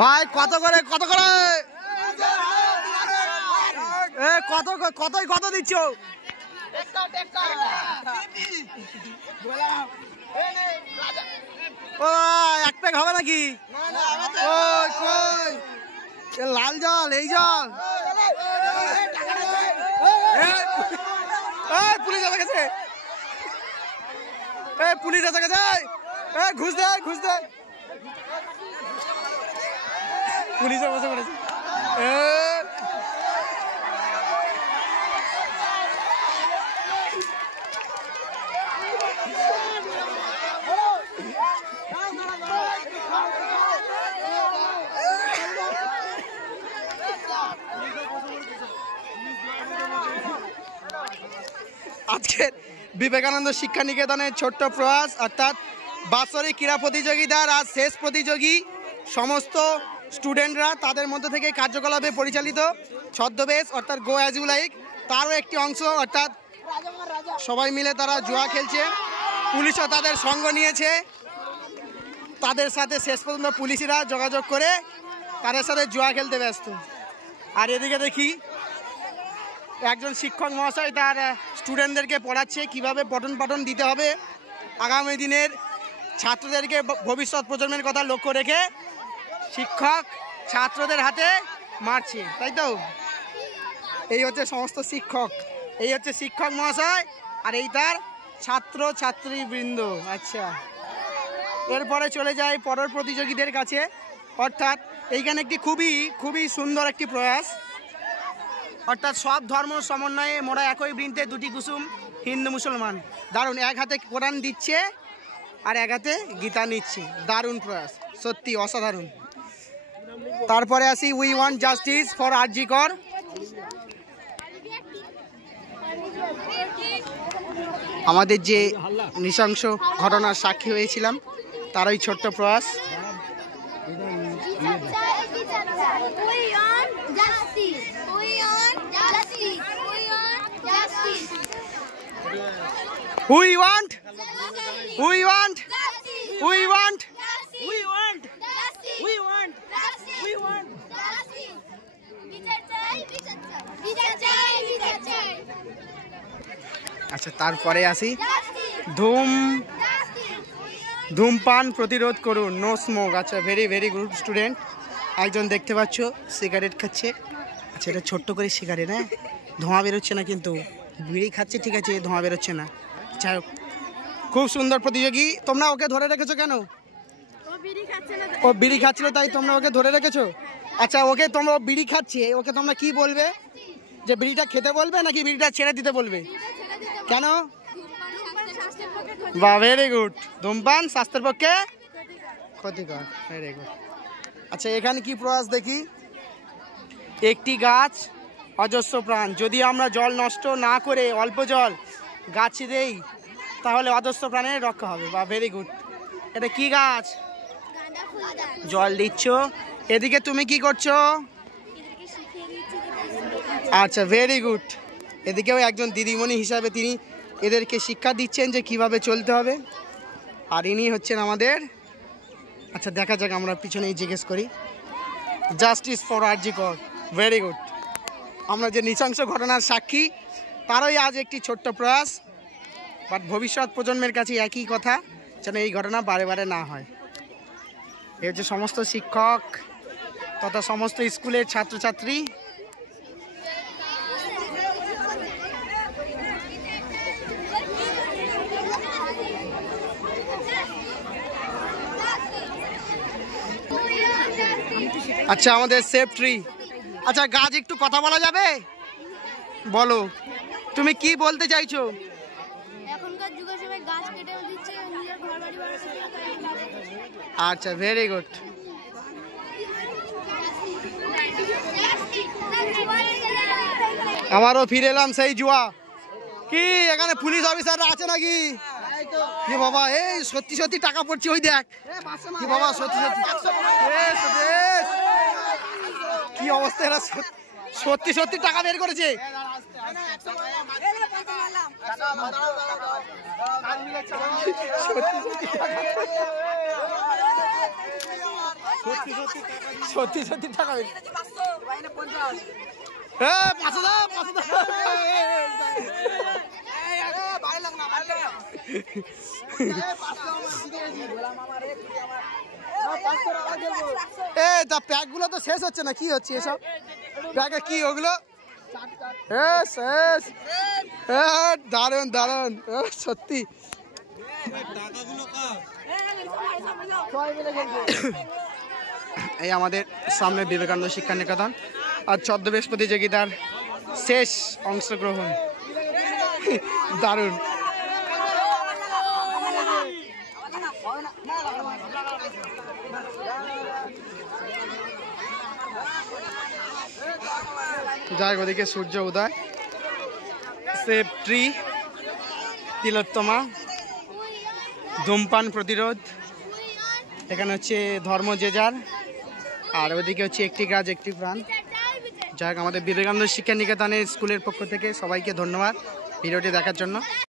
ভাই কত করে কত করে কত কতই কত দিচ্ছ? ও এক প্যাক হবে নাকি? লাল জল এই জল পুলিশ এসে গেছে, পুলিশ এসে গেছে, ঘুষ দেয় ঘুষ দেয়, পুলিশে বসে পড়েছে। আজকের বিবেকানন্দ শিক্ষা নিকেতনের ছোট্ট প্রয়াস অর্থাৎ বাৎসরিক ক্রীড়া প্রতিযোগিতার আজ শেষ প্রতিযোগী সমস্ত স্টুডেন্টরা তাদের মধ্যে থেকে কার্যকলাপে পরিচালিত ছদ্মবেশ অর্থাৎ গো অ্যাজ ইউ লাইক তারও একটি অংশ অর্থাৎ সবাই মিলে তারা জুয়া খেলছে। পুলিশও তাদের সঙ্গ নিয়েছে, তাদের সাথে শেষ পর্যন্ত পুলিশরা যোগাযোগ করে তাদের সাথে জুয়া খেলতে ব্যস্ত। আর এদিকে দেখি একজন শিক্ষক মহাশয় তার স্টুডেন্টদেরকে পড়াচ্ছে কিভাবে পঠন পাঠন দিতে হবে, আগামী দিনের ছাত্রদেরকে ভবিষ্যৎ প্রজন্মের কথা লক্ষ্য রেখে শিক্ষক ছাত্রদের হাতে মারছে, তাই তো? এই হচ্ছে সমস্ত শিক্ষক, এই হচ্ছে শিক্ষক মহাশয় আর এই তার ছাত্র ছাত্রীবৃন্দ। আচ্ছা, এরপরে চলে যায় পরের প্রতিযোগীদের কাছে, অর্থাৎ এইখানে একটি খুবই সুন্দর একটি প্রয়াস, অর্থাৎ সব ধর্ম সমন্বয়ে মোরা একই বৃন্তে দুটি কুসুম হিন্দু মুসলমান। দারুণ, এক হাতে কোরআন দিচ্ছে আর এক হাতে গীতা নিচ্ছে, দারুণ প্রয়াস, সত্যি অসাধারণ। তারপরে আসি উই ওয়ান্ট জাস্টিস ফর আরজি কর। আমাদের যে নৃশংস ঘটনার সাক্ষী হয়েছিলাম তারই ছোট্ট প্রয়াস। We want আচ্ছা, তারপরে আসি ধূমপান প্রতিরোধ করুন, নো স্মোক। আচ্ছা, ভেরি গুড স্টুডেন্ট। একজন দেখতে পাচ্ছ সিগারেট খাচ্ছে। আচ্ছা, এটা ছোট্ট করে সিগারেট, হ্যাঁ, ধোঁয়া বেরোচ্ছে না, কিন্তু বিড়ি খাচ্ছে, ঠিক আছে, ধোঁয়া বেরোচ্ছে না। যাই হোক, খুব সুন্দর প্রতিযোগী। তোমরা ওকে ধরে রেখেছো কেন? ও বিড়ি খাচ্ছিল তাই তোমরা ওকে ধরে রেখেছো? আচ্ছা, ওকে তোমরা বিড়ি খাচ্ছে, ওকে তোমরা কি বলবে? যে বিড়িটা খেতে বলবে নাকি বিড়িটা ছেড়ে দিতে বলবে? কেন? বাহ, ভেরি গুড। ধূমপান স্বাস্থ্যের পক্ষে ক্ষতিকর, ভেরি গুড। আচ্ছা, এখানে কি প্রয়াস দেখি, একটি গাছ অজস্র প্রাণ। যদি আমরা জল নষ্ট না করে অল্প জল গাছে দেই তাহলে অজস্র প্রাণের রক্ষা হবে। বা ভেরি গুড। এটা কি গাছ? জল দিচ্ছ। এদিকে তুমি কি করছো? আচ্ছা, ভেরি গুড। এদিকেও একজন দিদিমণি হিসাবে তিনি এদেরকে শিক্ষা দিচ্ছেন যে কিভাবে চলতে হবে। আর ইনি হচ্ছেন আমাদের, আচ্ছা দেখা যাক, আমরা পিছনেই জিজ্ঞেস করি, জাস্টিস ফর আরজি কর। Very good. আমরা যে নৃশংস ঘটনার সাক্ষী তারই আজ একটি ছোট্ট প্রয়াস, বাট ভবিষ্যৎ প্রজন্মের কাছে একই কথা, যেন এই ঘটনা বারে বারে না হয়। এই হচ্ছে সমস্ত শিক্ষক তথা সমস্ত স্কুলের ছাত্রছাত্রী। আচ্ছা, আমাদের সেফ ট্রি। আচ্ছা, গাছ একটু কথা বলা যাবে? বলো, তুমি কি বলতে চাইছো? আচ্ছা, ভেরি গুড। আমারও ফিরে এলাম সেই জুয়া। কি এখানে পুলিশ অফিসাররা আছে নাকি? কি বাবা, এই সত্যি সত্যি টাকা পড়ছে, ওই দেখ। কি বাবা, সত্যি কি অবস্থা, এরা সত্যি সত্যি টাকা বের করেছে। সত্যি সত্যি টাকা সত্যি সত্যি টাকা তা প্যাক গুলো তো শেষ হচ্ছে না, কি হচ্ছে এসব প্যাকে? কি ওগুলো? শেষ। দারুন দারুন, সত্যি। এই আমাদের সামনে বিবেকানন্দ শিক্ষা নিকেতন আর ছদ্মবেশ প্রতিযোগিতার শেষ অংশগ্রহণ। দারুণ। যাক, ওদিকে সূর্য উদয়, সেভ ট্রি, তিলোত্তমা, ধূমপান প্রতিরোধ, এখানে হচ্ছে ধর্ম যে যার, আর ওদিকে হচ্ছে একটি গাছ একটি প্রাণ। যাক, আমাদের বিবেকানন্দ শিক্ষা নিকেতনের স্কুলের পক্ষ থেকে সবাইকে ধন্যবাদ ভিডিওটি দেখার জন্য।